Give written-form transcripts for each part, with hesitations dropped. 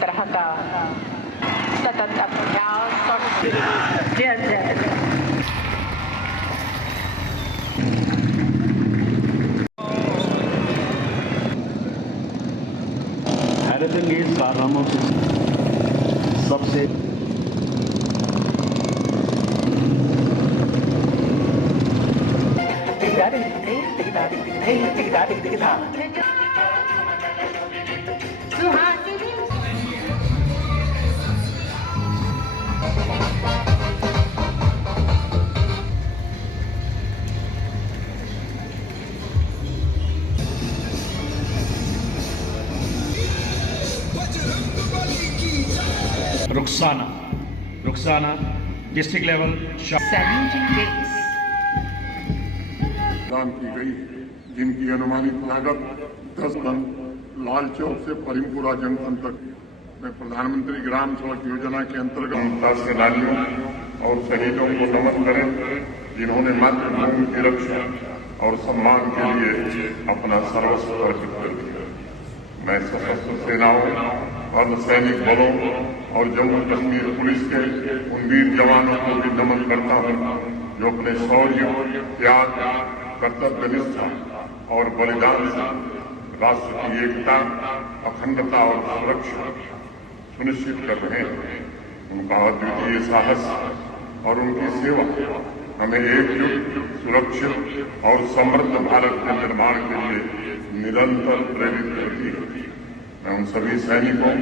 तरह का सतत अभ्यास और जय जय। हैरतअंगेज कारनामों से सबसे रुखसाना डिस्ट्रिक्ट लेवल प्रदान की गई, जिनकी अनुमानित लागत 10 टन लाल चौक से परिमपुरा जंक्शन तक में प्रधानमंत्री ग्राम सड़क योजना के अंतर्गत सेनानियों और शहीदों को नमन करें, जिन्होंने मातृभूमि की रक्षा और सम्मान के लिए अपना सर्वस्व अर्पित कर दिया। मैं सशस्त्र सेनाओं, अर्धसैनिक बलों और जम्मू कश्मीर पुलिस के उन वीर जवानों को भी नमन करता हूं, जो अपने शौर्य, त्याग, कर्तव्य निष्ठा और बलिदान से राष्ट्र की एकता, अखंडता और सुरक्षा सुनिश्चित कर रहे हैं। उनका अद्वितीय साहस और उनकी सेवा हमें एकजुट, सुरक्षित और समृद्ध भारत के निर्माण के लिए निरंतर प्रेरित करती है। मैं उन सभी सैनिकों,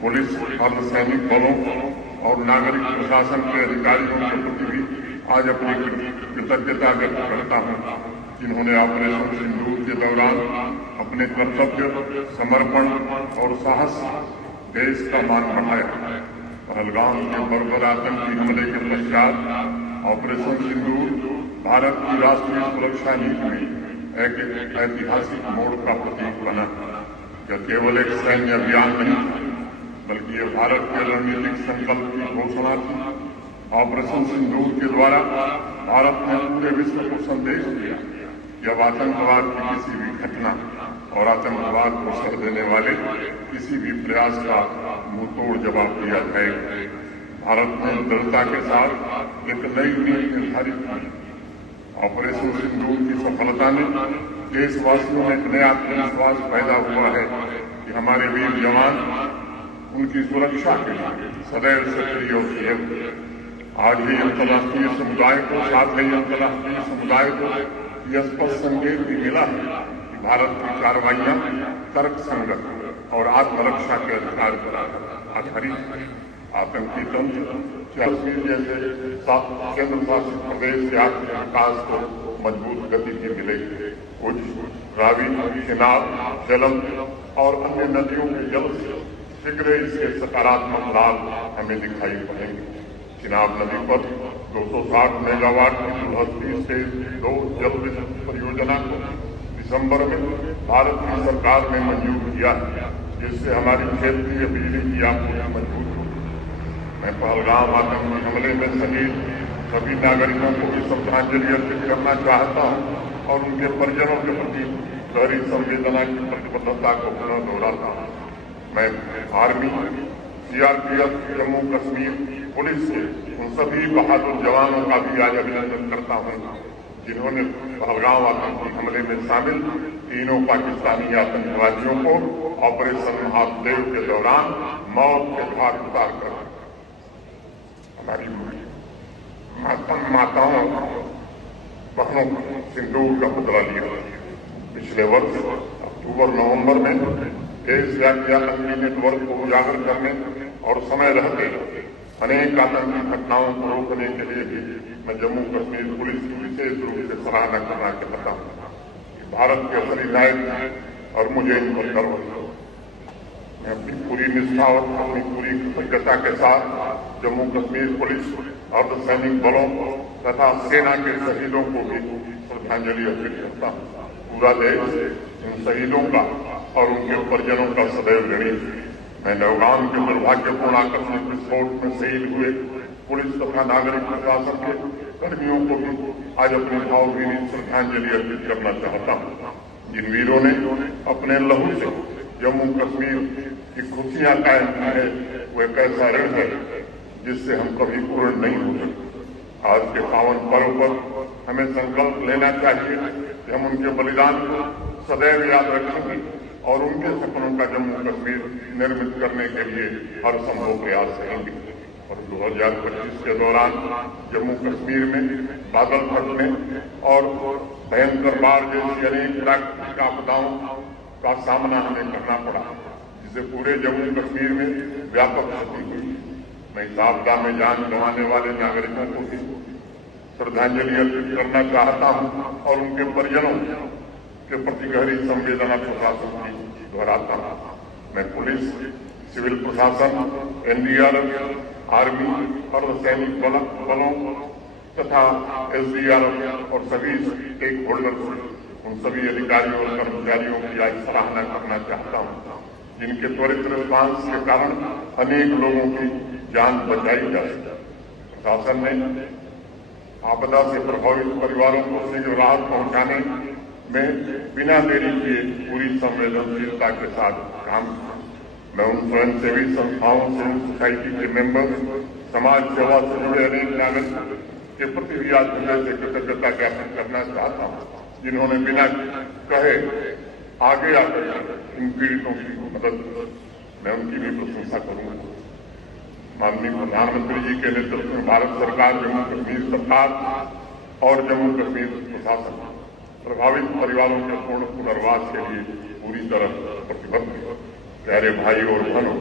पुलिस, अर्धसैनिक बलों और नागरिक प्रशासन के अधिकारियों के प्रति भी आज अपनी कृतज्ञता व्यक्त करता हूं, जिन्होंने ऑपरेशन सिंदूर के दौरान अपने कर्तव्य, समर्पण और साहस देश का मान बढ़ाया। पहलगाम के बर्बर आतंकी हमले के पश्चात ऑपरेशन सिंदूर भारत की राष्ट्रीय सुरक्षा नीति में एक ऐतिहासिक मोड़ का प्रतीक बना। यह केवल एक सैन्य अभियान नहीं था, बल्कि यह भारत के रणनीतिक संकल्प की घोषणा थी। ऑपरेशन सिंदूर के द्वारा भारत ने पूरे विश्व को संदेश दिया कि अब आतंकवाद की किसी भी घटना और आतंकवाद को सह देने वाले किसी भी प्रयास का मुंहतोड़ जवाब दिया जाएगा। भारत ने दृढ़ता के साथ एक नई नीति निर्धारित की। ऑपरेशन सिंदूर की सफलता में देशवासियों में एक नया आत्मविश्वास पैदा हुआ है कि हमारे वीर जवान उनकी सुरक्षा के लिए सदैव सक्रिय और सजग। आज ही अंतर्राष्ट्रीय समुदाय को, साथ ही अंतर्राष्ट्रीय समुदाय को यह स्पष्ट संकेत भी मिला है कि भारत की कार्रवाइयां तर्क संगत और आत्मरक्षा के अधिकार पर आधारित है। आतंकी तंत्र कश्मीर जैसे केंद्र शासित प्रदेश के आर्थिक विकास को मजबूत गति भी मिलेगी। उच्च, रावी, चिनाब, झेलम और अन्य नदियों के जल से शीघ्र इसके सकारात्मक लाभ हमें दिखाई पड़ेंगे। चिनाब नदी पर 260 मेगावाट की बृहस्पति से 2 जल विद्युत परियोजना को दिसंबर में भारत की सरकार ने मंजूर किया, जिससे हमारी क्षेत्रीय बिजली की आपूर्ति मजबूत होगी। मैं पहलगाम आतंकी हमले में शहीद सभी नागरिकों को भी श्रद्धांजलि अर्पित करना चाहता हूं और उनके परिजनों के प्रति गहरी संवेदना की प्रतिबद्धता को पुनः दोहराता हूं। मैं army, CRPF, Jammu Kashmir police के उन सभी बहादुर जवानों का भी आज अभिनंदन करता हूं, जिन्होंने पहलगाम आतंकी हमले में शामिल 3 पाकिस्तानी आतंकवादियों को ऑपरेशन महादेव के दौरान मौत के घाट उतार कर हमारी माताओं, बहनों को सिंदूर का बदला लिया। पिछले वर्ष अक्टूबर-नवंबर में देशव्यापी आतंकी नेटवर्क को उजागर करने और समय रहते अनेक आतंकी घटनाओं को रोकने के लिए भी मैं जम्मू कश्मीर पुलिस की विशेष रूप से सराहना करना चाहता हूँ। भारत के असली नायक हैं और मुझे इन पर गर्व है। मैं अपनी पूरी निष्ठा और अपनी पूरी कृतज्ञता के साथ जम्मू कश्मीर पुलिस, अर्धसैनिक बलों तथा सेना के शहीदों को भी श्रद्धांजलि अर्पित करता हूँ। पूरा देश इन शहीदों का और उनके परिजनों का सदैव ऋणी है। मैं नौगाम के दुर्भाग्यपूर्ण आकस्मिक विस्फोट में शहीद हुए पुलिस तथा नागरिक प्रशासन के कर्मियों को भी आज अपनी भावभीनी श्रद्धांजलि अर्पित करना चाहता हूँ, जिन वीरों ने अपने लहू से जम्मू कश्मीर कि खुशियां कायम है वो एक ऐसा ऋण है जिससे हम कभी पूर्ण नहीं हो सकते। आज के पावन पर्व पर हमें संकल्प लेना चाहिए कि हम उनके बलिदान को सदैव याद रखेंगे और उनके सपनों का जम्मू कश्मीर निर्मित करने के लिए हर संभव प्रयास करेंगे। और 2025 के दौरान जम्मू कश्मीर में बादल फटने और भयंकर बाढ़ जैसी अनेक प्राकृतिक आपदाओं का सामना हमें करना पड़ा, जिससे पूरे जम्मू कश्मीर में व्यापक क्षति हुई। मैं इस आपदा में जान गंवाने वाले नागरिकों को भी श्रद्धांजलि अर्पित करना चाहता हूं और उनके परिजनों के प्रति गहरी संवेदना प्रशासन की दोहराता हूं। मैं पुलिस, सिविल प्रशासन, एनडीआरएफ, आर्मी और सैनिक बलों तथा एसडीआरएफ और सभी स्टेक होल्डर्स, उन सभी अधिकारियों और कर्मचारियों की आज सराहना करना चाहता हूं, जिनके त्वरित रिस्पांस के कारण अनेक लोगों की जान बचाई जा सकी। प्रशासन ने आपदा से प्रभावित परिवारों को शीघ्र राहत पहुंचाने में बिना देरी किए पूरी संवेदनशीलता के साथ काम किया। मैं उन स्वयंसेवी संस्थाओं, सिविल सोसाइटी के मेंबर्स, समाज सेवा से जुड़े अनेक नागरिकों के प्रति भी आज हृदय से कृतज्ञता ज्ञापन करना चाहता हूं, जिन्होंने बिना कहे आगे आकर इन पीड़ितों की मदद की। मैं उनकी भी प्रशंसा करूंगा। माननीय प्रधानमंत्री जी के नेतृत्व में भारत सरकार, जम्मू कश्मीर सरकार और जम्मू कश्मीर प्रशासन प्रभावित परिवारों के पूर्ण पुनर्वास के लिए पूरी तरह प्रतिबद्ध है। प्यारे भाई और बहनों,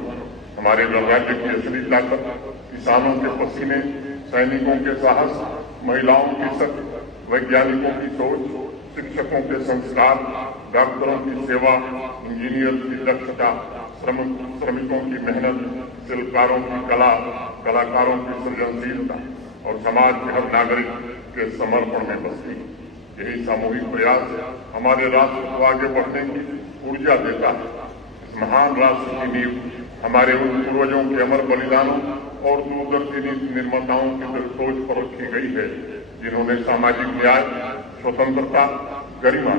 हमारे राज्य की असली ताकत किसानों के पसीने, सैनिकों के साहस, महिलाओं की शक्ति, वैज्ञानिकों की सोच, शिक्षकों के संस्कार, डॉक्टरों की सेवा, इंजीनियर की दक्षता, श्रमिकों की मेहनत, शिल्पकारों की कला, कलाकारों की सृजनशीलता और समाज के हर नागरिक के समर्पण में बसती है। यही सामूहिक प्रयास हमारे राष्ट्र को आगे बढ़ने की ऊर्जा देता है। इस महान राष्ट्र की नींव हमारे उन पूर्वजों के अमर बलिदानों और दूरदर्शी नीति निर्माताओं की सोच पर रखी गई है, जिन्होंने सामाजिक न्याय, स्वतंत्रता, गरिमा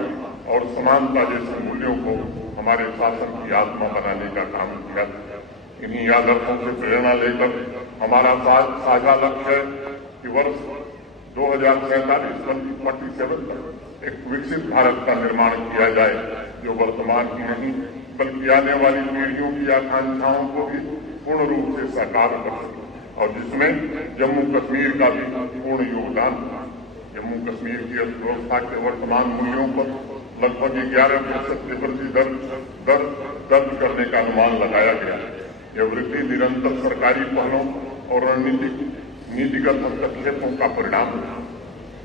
और समानता जैसे मूल्यों को हमारे शासन की आत्मा बनाने का काम किया। इन्हीं आदर्शों से प्रेरणा लेकर हमारा साझा लक्ष्य है कि वर्ष 2047 तक एक विकसित भारत का निर्माण किया जाए, जो वर्तमान की नहीं बल्कि आने वाली पीढ़ियों की आकांक्षाओं को भी पूर्ण रूप से साकार कर सके और जिसमें जम्मू कश्मीर का भी पूर्ण योगदान था। जम्मू कश्मीर की अर्थव्यवस्था के वर्तमान मूल्यों पर लगभग 11% वृद्धि दर्ज करने का अनुमान लगाया गया है। यह वृद्धि निरंतर सरकारी पहलों और नीतिगत हस्तक्षेपों का परिणाम है।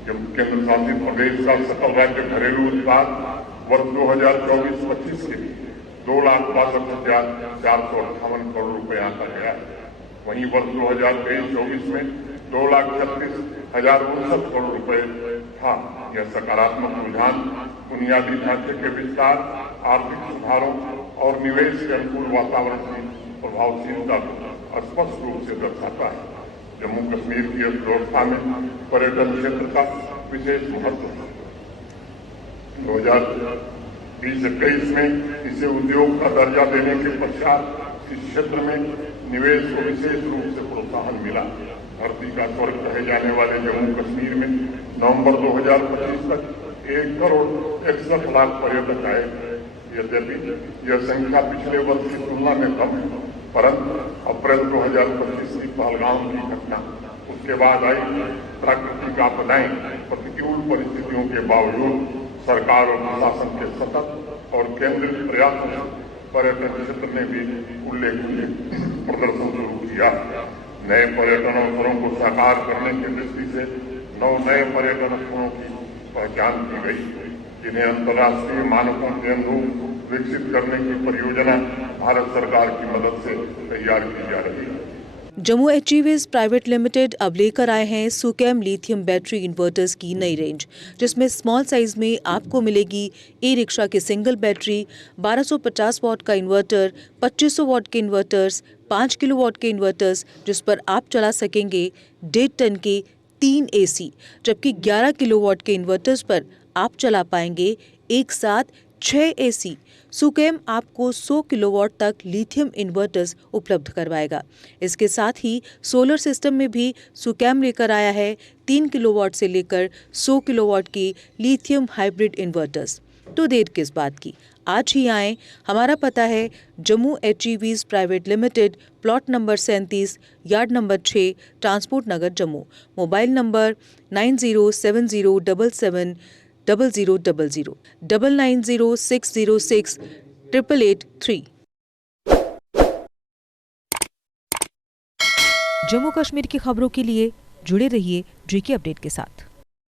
जब केंद्र शासित प्रदेश का सकल राज्य घरेलू उत्पाद वर्ष 2024-25 के लिए 2,62,458 करोड़ रुपए आंका गया है, वहीं वर्ष 2023-24 में 2,36,069 करोड़ रुपए था। यह सकारात्मक रुझान बुनियादी ढांचे के विस्तार, आर्थिक सुधारों और निवेश के अनुकूल वातावरण की प्रभावशीलता को स्पष्ट रूप से दर्शाता है। जम्मू कश्मीर की अर्थव्यवस्था में पर्यटन क्षेत्र का विशेष महत्व है। 2020-21 में इसे उद्योग का दर्जा देने के पश्चात इस क्षेत्र में निवेश को विशेष रूप से प्रोत्साहन मिला। धरती का स्वर्ग कहे जाने वाले जम्मू कश्मीर में नवंबर 2025 तक 1,61,00,000 पर्यटक आए। यद्यपि यह संख्या पिछले वर्ष की तुलना में कम है, परंतु अप्रैल 2025 की पहलगाम की घटना, उसके बाद आई प्राकृतिक आपदाएं, प्रतिकूल परिस्थितियों के बावजूद सरकार और प्रशासन के सतत और केंद्रित प्रयासों से पर्यटन क्षेत्र ने भी उल्लेखनीय प्रदर्शन शुरू किया। नए पर्यटन अवसरों को साकार करने की दृष्टि से 9 नए पर्यटन स्थलों की पहचान की गई, जिन्हें अंतर्राष्ट्रीय मानकों के अनुरूप विकसित करने की परियोजना भारत सरकार की मदद से तैयार की जा रही है। जम्मू एचईवीज प्राइवेट लिमिटेड अब लेकर आए हैं सुकेम लिथियम बैटरी इन्वर्टर्स की नई रेंज, जिसमें स्मॉल साइज में आपको मिलेगी ई रिक्शा की सिंगल बैटरी, 1250 वॉट का इन्वर्टर, 2500 वॉट के इन्वर्टर्स, 5 किलोवाट के इन्वर्टर्स, जिस पर आप चला सकेंगे 1.5 टन के 3 एसी, जबकि 11 किलोवाट के इन्वर्टर्स पर आप चला पाएंगे एक साथ 6 AC सुकेम आपको 100 किलोवाट तक लिथियम इन्वर्टर्स उपलब्ध करवाएगा। इसके साथ ही सोलर सिस्टम में भी सुकेम लेकर आया है 3 किलोवाट से लेकर 100 किलोवाट की लिथियम हाइब्रिड इन्वर्टर्स। तो देर किस बात की, आज ही आएं। हमारा पता है Jammu HEVs private limited, plot number 37, yard number 6, transport Nagar Jammu. Mobile number 9070770000, 9906068883। Jammu Kashmir की खबरों के लिए जुड़े रहिए JK अपडेट के साथ।